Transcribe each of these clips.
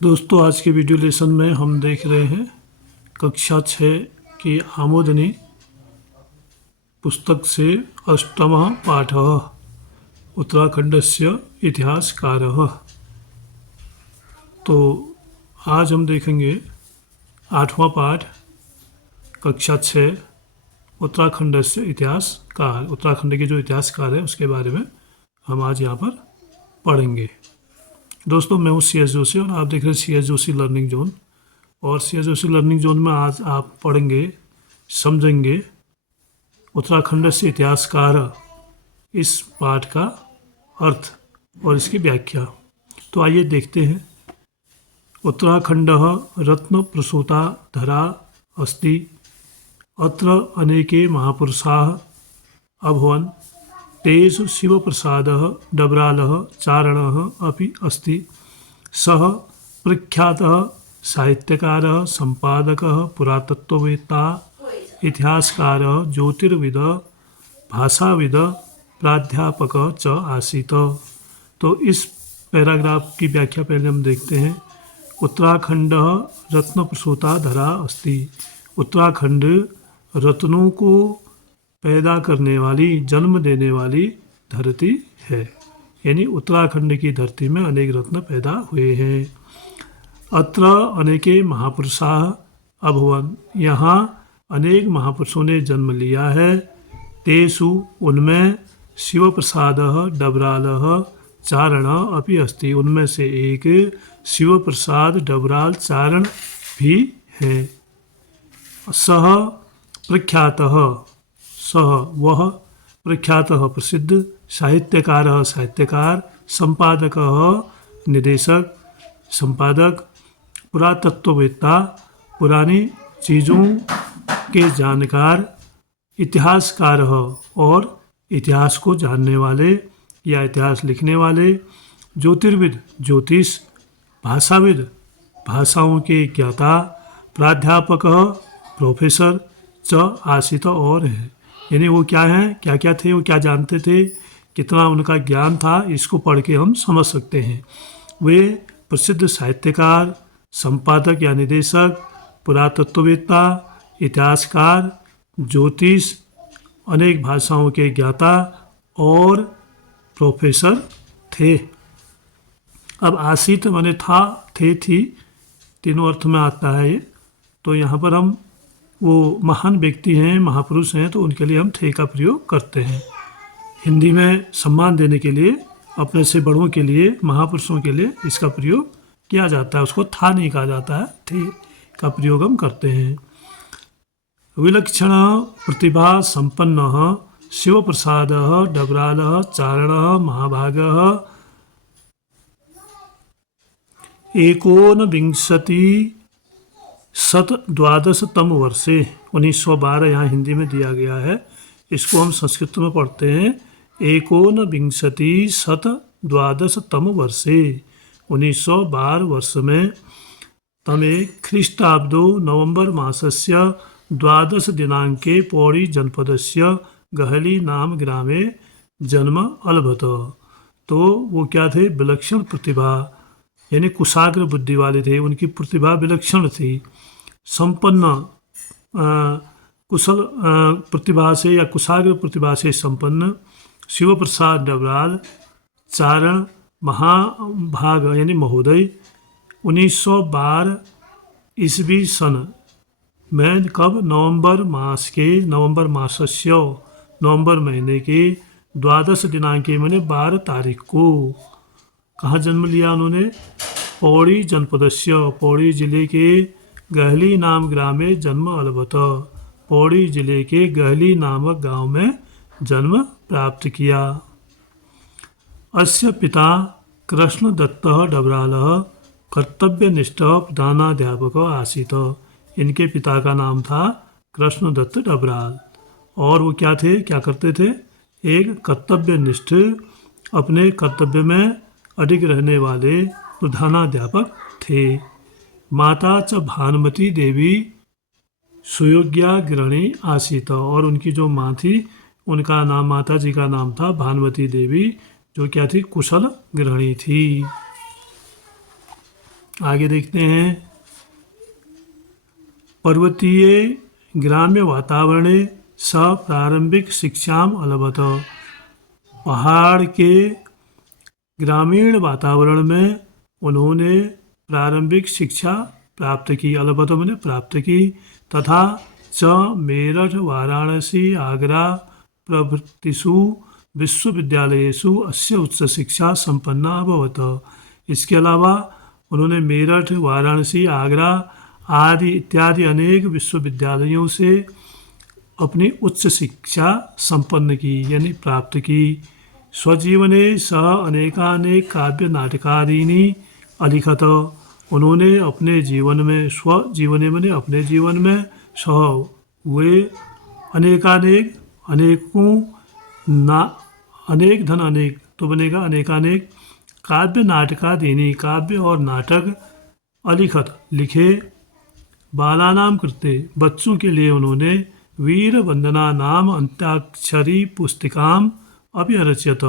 दोस्तों, आज के वीडियो लेसन में हम देख रहे हैं कक्षा 6 की आमोदनी पुस्तक से अष्टमः पाठः उत्तराखंडस्य इतिहासकारः। तो आज हम देखेंगे 8वां पाठ कक्षा 6 उत्तराखंडस्य इतिहासकार। उत्तराखंड के जो इतिहासकार है उसके बारे में हम आज यहाँ पर पढ़ेंगे। दोस्तों, मैं हूँ CS जोशी और आप देख रहे हैं CS जोशी लर्निंग जोन। और CS जोशी लर्निंग जोन में आज आप पढ़ेंगे, समझेंगे उत्तराखंड से इतिहासकार इस पाठ का अर्थ और इसकी व्याख्या। तो आइए देखते हैं। उत्तराखंड रत्न प्रसूता धरा अस्ति, अत्र अनेके महापुरुषाः अभवन्, तेषु शिवप्रसादः डबरालः चारणः अपि अस्ति। सः प्रख्यातः साहित्यकारः, संपादकः, पुरातत्ववेत्ता, इतिहासकारः, ज्योतिर्विद, भाषाविद, प्राध्यापकः च आसीत्। तो इस पैराग्राफ की व्याख्या पहले हम देखते हैं। उत्तराखंड रत्न प्रसूता धरा अस्ति। उत्तराखंड रत्नों को पैदा करने वाली, जन्म देने वाली धरती है। यानी उत्तराखंड की धरती में अनेक रत्न पैदा हुए हैं। अत्र अनेके महापुरुषाः अभवन्, यहाँ अनेक महापुरुषों ने जन्म लिया है। तेषु उनमें शिवप्रसादः डबरालः चारणः अपि अस्ति, उनमें से एक शिवप्रसाद डबराल चारण भी है। सः प्रख्यातः, सह वह, प्रख्यातः प्रसिद्ध, साहित्यकारः साहित्यकार, संपादकः निदेशक संपादक, पुरातत्ववेत्ता पुरानी चीज़ों के जानकार, इतिहासकारः और इतिहास को जानने वाले या इतिहास लिखने वाले, ज्योतिर्विद ज्योतिष, भाषाविद भाषाओं के ज्ञाता, प्राध्यापकः प्रोफेसर च आसीत और है। यानी वो क्या हैं, क्या क्या थे, वो क्या जानते थे, कितना उनका ज्ञान था, इसको पढ़ के हम समझ सकते हैं। वे प्रसिद्ध साहित्यकार, संपादक या निदेशक, पुरातत्ववेत्ता, इतिहासकार, ज्योतिष, अनेक भाषाओं के ज्ञाता और प्रोफेसर थे। अब आसीत माने था, थे, थी, तीनों अर्थ में आता है ये। तो यहाँ पर हम वो महान व्यक्ति हैं, महापुरुष हैं, तो उनके लिए हम थे का प्रयोग करते हैं। हिंदी में सम्मान देने के लिए, अपने से बड़ों के लिए, महापुरुषों के लिए इसका प्रयोग किया जाता है। उसको था नहीं कहा जाता है, थे का प्रयोग हम करते हैं। विलक्षण प्रतिभा संपन्नः शिवप्रसादः डबरालः चारणः महाभागः 1912 वर्षे, 1912 यहाँ हिंदी में दिया गया है, इसको हम संस्कृत में पढ़ते हैं 1912 वर्षे, 1912 वर्ष में, तमे ख्रीष्टाब्दो नवंबर मासस्य 12 दिनांके पौड़ी जनपदस्य गहली नाम ग्रामे जन्म अलभत। तो वो क्या थे, विलक्षण प्रतिभा, यानी कुशाग्र बुद्धि वाले थे, उनकी प्रतिभा विलक्षण थी। संपन्न, कुशल प्रतिभा से या कुशाग्र प्रतिभा से संपन्न, शिवप्रसाद डबराल चारण महाभाग यानी महोदय, 1912 ईस्वी सन में, कब, नवंबर मासस्य, नवंबर महीने के 12 दिनांक मैंने 12 तारीख को, कहाँ जन्म लिया उन्होंने, पौड़ी जनपदस्य, पौड़ी जिले के गहली नाम ग्राम में जन्म अलभत, पौड़ी जिले के गहली नामक गांव में जन्म प्राप्त किया। अस्य पिता कृष्णदत्तः डबरालः कर्तव्यनिष्ठः प्रधानाध्यापकः आसीत्। इनके पिता का नाम था कृष्णदत्त डबराल और वो क्या थे, क्या करते थे, एक कर्तव्यनिष्ठ, अपने कर्तव्य में अडिग रहने वाले प्रधानाध्यापक थे। माता च भानुमती देवी सुयोग्या गृहिणी आसीत, और उनकी जो माँ थी उनका नाम, माता जी का नाम था भानुमती देवी, जो क्या थी, कुशल गृहिणी थी। आगे देखते हैं। पर्वतीय ग्राम्य वातावरणे स प्रारंभिक शिक्षाम अलभत। पहाड़ के ग्रामीण वातावरण में उन्होंने प्रारंभिक शिक्षा प्राप्त की, अलभत मैंने प्राप्त की, तथा च मेरठ वाराणसी आगरा प्रभृतिषु विश्वविद्यालयेषु अस्य उच्च शिक्षा संपन्ना अभवत। इसके अलावा उन्होंने मेरठ, वाराणसी, आगरा आदि इत्यादि अनेक विश्वविद्यालयों से अपनी उच्च शिक्षा संपन्न की यानी प्राप्त की। स्वजीवने सह अनेकानेक काव्य नाटकादीनि अलिखत। उन्होंने अपने जीवन में, स्वजीवने मैंने अपने जीवन में, सह वे अनेकानेक, अनेकों ना, अनेक धन अनेक तो बनेगा अनेकानेक, काव्य नाटकादीनि काव्य और नाटक, अलिखत लिखे, बालानाम कृते बच्चों के लिए उन्होंने वीर वंदना नाम अंत्याक्षरी पुस्तिकाम अभिरचित।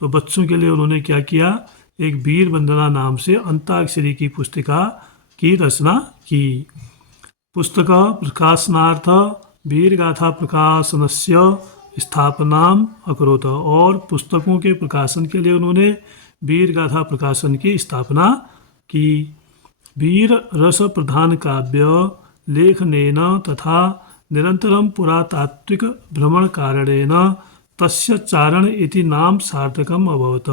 तो बच्चों के लिए उन्होंने क्या किया, एक वीर वंदना नाम से अंताक्षरी की पुस्तिका की रचना की। पुस्तक प्रकाशनार्थ वीरगाथा प्रकाशनस्य स्थापनाम अकरोत। और पुस्तकों के प्रकाशन के लिए उन्होंने वीरगाथा प्रकाशन की स्थापना की। वीर रस प्रधान काव्य लेखनेन तथा निरंतरम पुरातात्विक भ्रमण कारणेन तस्य चारण इति नाम सार्थकम अभवत।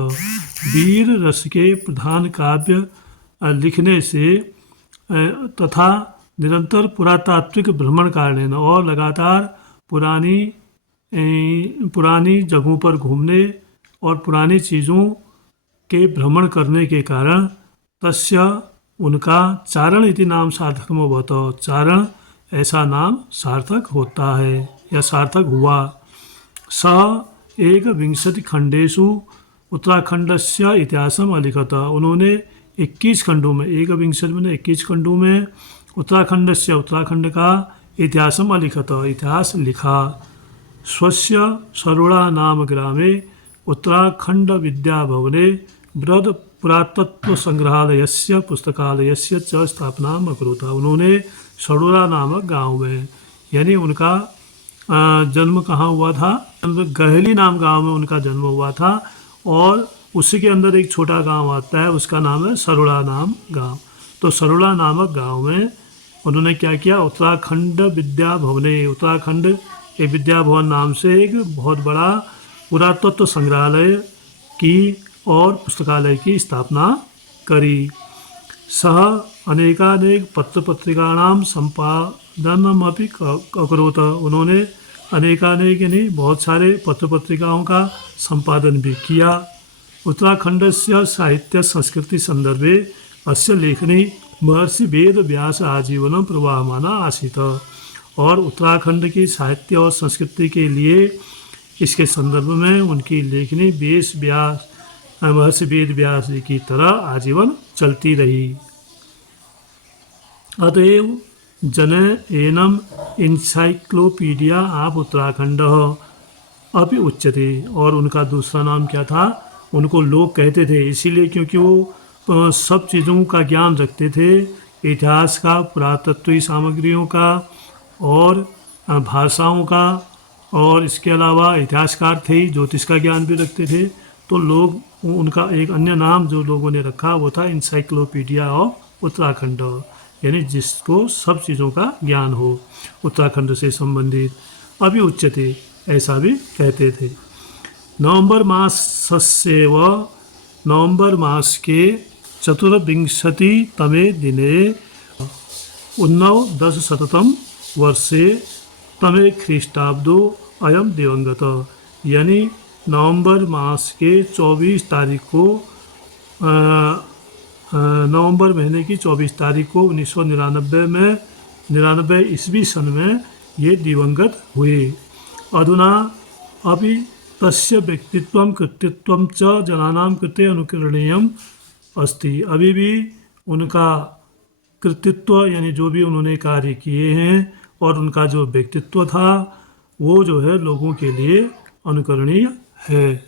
वीर रस के प्रधान काव्य लिखने से तथा निरंतर पुरातात्विक भ्रमण कारणेन और लगातार पुरानी जगहों पर घूमने और पुरानी चीज़ों के भ्रमण करने के कारण तस्य उनका चारण इति नाम सार्थकम अभवत। चारण ऐसा नाम सार्थक होता है या सार्थक हुआ। स एक विंशति खंडेषु उत्तराखंडस्य इतिहासम अलिखत। उन्होंने 21 खंडों में, एक विंशति में 21 खंडों में उत्तराखंडस्य उत्तराखंड का इतिहासम अलिखत इतिहास लिखा। स्वस्य सरोड़ा नाम ग्रामे उत्तराखंड विद्या भवने बृहद पुरातत्व संग्रहालयस्य पुस्तकालयस्य च स्थापनाम अकरोत। उन्होंने सरोड़ा नामक गांव में, यानी उनका जन्म कहाँ हुआ था, गहली नाम गांव में उनका जन्म हुआ था और उसी के अंदर एक छोटा गांव आता है, उसका नाम है सरोड़ा नाम गांव। तो सरोड़ा नामक गांव में उन्होंने क्या किया, उत्तराखंड विद्या भवने, उत्तराखंड एक विद्या भवन नाम से एक बहुत बड़ा पुरातत्व संग्रहालय की और पुस्तकालय की स्थापना करी। सह अनेकानेक पत्र पत्रिकाणां संपादनमपि अकरोत। उन्होंने अनेकानेक यानी बहुत सारे पत्र पत्रिकाओं का संपादन भी किया। उत्तराखंडस्य साहित्य संस्कृति संदर्भे अस्य लेखनी महर्षि वेद व्यास आजीवनम प्रवाहमाना आसीत। और उत्तराखंड की साहित्य और संस्कृति के लिए इसके संदर्भ में उनकी लेखनी महर्षि वेद व्यास जी की तरह आजीवन चलती रही। अतएव जन एनम इंसाइक्लोपीडिया आप उत्तराखंड अभी उच्यते। और उनका दूसरा नाम क्या था, उनको लोग कहते थे इसीलिए क्योंकि वो सब चीज़ों का ज्ञान रखते थे, इतिहास का, पुरातत्वीय सामग्रियों का और भाषाओं का, और इसके अलावा इतिहासकार थे, ज्योतिष का ज्ञान भी रखते थे। तो लोग उनका एक अन्य नाम जो लोगों ने रखा वो था इंसाइक्लोपीडिया ऑफ उत्तराखंड, यानी जिसको सब चीज़ों का ज्ञान हो उत्तराखंड से संबंधित। अभी उच्चते ऐसा भी कहते थे। नवंबर मास के चतुर्विंशतितमे दिने 1910 वर्षे तमे ख्रीष्टाब्दो अयम दिवंगत। यानी नवंबर मास के 24 तारीख को नवंबर महीने की 24 तारीख को 1999 ईस्वी सन में ये दिवंगत हुए। अधुना अभी तस्य व्यक्तित्वं कृतित्वं च जनानां कृते अनुकरणीयम अस्ति। अभी भी उनका कृतित्व यानी जो भी उन्होंने कार्य किए हैं और उनका जो व्यक्तित्व था वो जो है लोगों के लिए अनुकरणीय है।